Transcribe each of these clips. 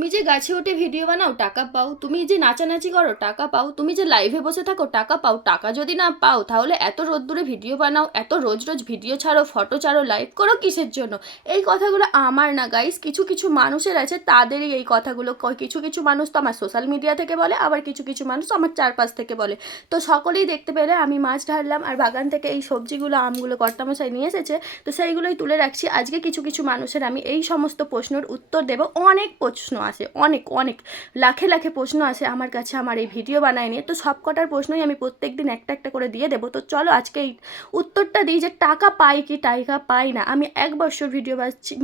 তুমি যে গাছে ওঠে ভিডিও বানাও, টাকা পাও। তুমি যে নাচানাচি করো, টাকা পাও। তুমি যে লাইভে বসে থাকো, টাকা পাও। টাকা যদি না পাও, তাহলে এত রোদ্দুরে ভিডিও বানাও, এত রোজ রোজ ভিডিও ছাড়ো ফটো ছাড়ো লাইভ করো কিসের জন্য? এই কথাগুলো আমার না গাইস কিছু কিছু মানুষের আছে, তাদেরই এই কথাগুলো কিছু কিছু মানুষ তো আমার সোশ্যাল মিডিয়া থেকে বলে, আবার কিছু কিছু মানুষ আমার চারপাশ থেকে বলে। তো সকলেই দেখতে পেলে আমি মাছ ঢাললাম, আর বাগান থেকে এই সবজিগুলো, আমগুলো কর্তামশাই নিয়ে এসেছে। তো সেইগুলোই তুলে রাখছি। আজকে কিছু কিছু মানুষের আমি এই সমস্ত প্রশ্নের উত্তর দেব। অনেক প্রশ্ন আছে, অনেক অনেক। লাখে লাখে প্রশ্ন আছে আমার কাছে, আমার এই ভিডিও বানায় নিয়ে। তো সব কটার প্রশ্নই আমি প্রত্যেক দিন একটা একটা করে দিয়ে দেবো। তো চলো আজকে এই উত্তরটা দিই যে, টাকা পাই কি, টাকা পাই না? আমি এক বছর ভিডিও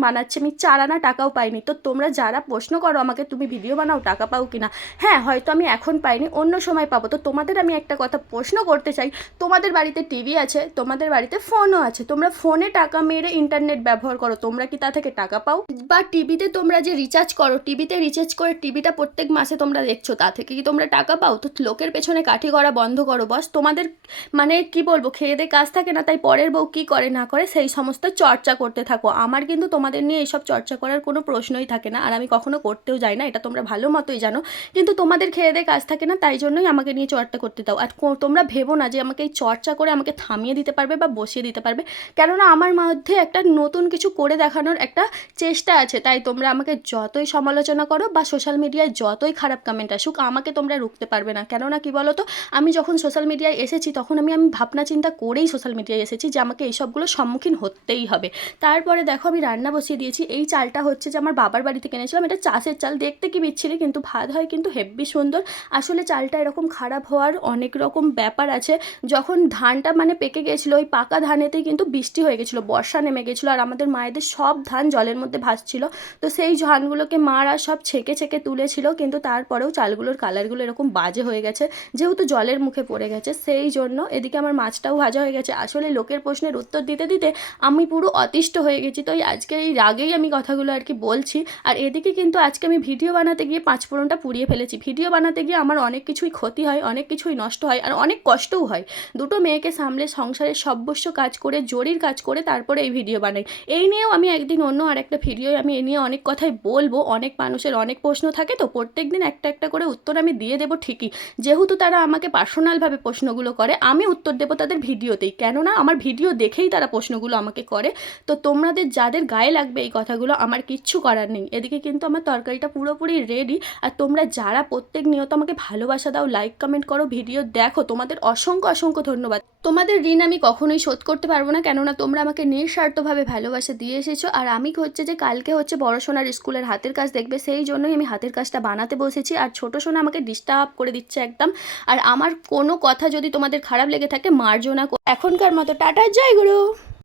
বানাচ্ছি আমি চার আনা টাকাও পাইনি। তো তোমরা যারা প্রশ্ন করো আমাকে, তুমি ভিডিও বানাও, টাকা পাও কি না? হ্যাঁ হয়তো আমি এখন পাইনি, অন্য সময় পাবো। তো তোমাদের আমি একটা কথা প্রশ্ন করতে চাই। তোমাদের বাড়িতে টিভি আছে, তোমাদের বাড়িতে ফোনও আছে। তোমরা ফোনে টাকা মেরে ইন্টারনেট ব্যবহার করো। তোমরা কি তা থেকে টাকা পাও? বা টিভিতে তোমরা যে রিচার্জ করো, টিভিতে রিচার্জ করে টিভিটা প্রত্যেক মাসে তোমরা দেখছ, তা থেকে কি তোমরা টাকা পাও? তো লোকের পেছনে কাঠি করা বন্ধ করো বস তোমাদের মানে কি বলব খেয়ে কাজ থাকে না, তাই পরের বউ কি করে না করে সেই সমস্ত চর্চা করতে থাকো। আমার কিন্তু তোমাদের নিয়ে এইসব চর্চা করার কোনো প্রশ্নই থাকে না, আর আমি কখনো করতেও যাই না, এটা তোমরা ভালো মতোই জানো। কিন্তু তোমাদের খেয়ে কাজ থাকে না, তাই জন্যই আমাকে নিয়ে চর্চা করতে দাও। আর তোমরা ভেবো না যে আমাকে এই চর্চা করে আমাকে থামিয়ে দিতে পারবে বা বসিয়ে দিতে পারবে। কেননা আমার মধ্যে একটা নতুন কিছু করে দেখানোর একটা চেষ্টা আছে, তাই তোমরা আমাকে যতই সমালোচনা করো বা সোশ্যাল মিডিয়ায় যতই খারাপ কমেন্ট আসুক, আমাকে তোমরা রুখতে পারবে না। কেননা কি বলো তো আমি যখন সোশ্যাল মিডিয়ায় এসেছি, তখন আমি আমি ভাবনা চিন্তা করেই সোশ্যাল মিডিয়ায় এসেছি যে, আমাকে এইসবগুলোর সম্মুখীন হতেই হবে। তারপরে দেখো, আমি রান্না বসিয়ে দিয়েছি। এই চালটা হচ্ছে যে, আমার বাবার বাড়িতে কিনেছিলাম এটা চাষের চাল, দেখতে কি বিচ্ছিরি, কিন্তু ভাত হয় কিন্তু হেব্বি সুন্দর। আসলে চালটা এরকম খারাপ হওয়ার অনেক রকম ব্যাপার আছে। যখন ধানটা মানে পেকে গেছিল, ওই পাকা ধানেতেই কিন্তু বৃষ্টি হয়ে গেছিল, বর্ষা নেমে গেছিল, আর আমাদের মায়েদের সব ধান জলের মধ্যে ভাসছিল। তো সেই ধানগুলোকে মারা সব ছেঁকে ছেঁকে তুলেছিল, কিন্তু তারপরেও চালগুলোর কালারগুলো এরকম বাজে হয়ে গেছে, যেহেতু জলের মুখে পড়ে গেছে, সেই জন্য এদিকে আমার মাছটাও ভাজা হয়ে গেছে। আসলে লোকের প্রশ্নের উত্তর দিতে দিতে আমি পুরো অতিষ্ঠ হয়ে গেছি, তো এই এই রাগেই আমি কথাগুলো আর কি বলছি। আর এদিকে কিন্তু আজকে আমি ভিডিও বানাতে গিয়ে পাঁচ ফোড়নটা পুড়িয়ে ফেলেছি। ভিডিও বানাতে গিয়ে আমার অনেক কিছুই ক্ষতি হয়, অনেক কিছুই নষ্ট হয় আর অনেক কষ্টও হয়। দুটো মেয়েকে সামলে সংসারের সর্বস্ব কাজ করে, জরির কাজ করে তারপরে এই ভিডিও বানাই। এই নিয়েও আমি একদিন অন্য আর একটা ভিডিও আমি এ নিয়ে অনেক কথাই বলব, অনেক মানুষের অনেক প্রশ্ন থাকে তো প্রত্যেক দিন একটা একটা করে উত্তর আমি দিয়ে দেবো ঠিকই। যেহেতু তারা আমাকে পার্সোনালভাবে প্রশ্নগুলো করে, আমি উত্তর দেবো তাদের ভিডিওতেই। কেননা আমার ভিডিও দেখেই তারা প্রশ্নগুলো আমাকে করে। তো তোমাদের যাদের গায়ে লাগবে এই কথাগুলো, আমার কিচ্ছু করার নেই। এদিকে কিন্তু আমার তরকারিটা পুরোপুরি রেডি আর তোমরা যারা প্রত্যেক নিয়ত আমাকে ভালোবাসা দাও লাইক কমেন্ট করো ভিডিও দেখো, তোমাদের অসংখ্য অসংখ্য ধন্যবাদ। তোমাদের ঋণ আমি কখনোই শোধ করতে পারব না, কেননা তোমরা আমাকে নিঃস্বার্থভাবে ভালোবাসা দিয়ে এসেছ। আর আমি হচ্ছে যে, কালকে হচ্ছে বড় সোনার স্কুলের হাতের কাজ দেখবে সেই জন্যই আমি হাতের কাজটা বানাতে বসেছি। আর ছোটো সোনা আমাকে ডিস্টার্ব করে দিচ্ছে একদম। আর আমার কোনো কথা যদি তোমাদের খারাপ লেগে থাকে মার্জনা এখনকার মতো, টাটা, জয় গুরু!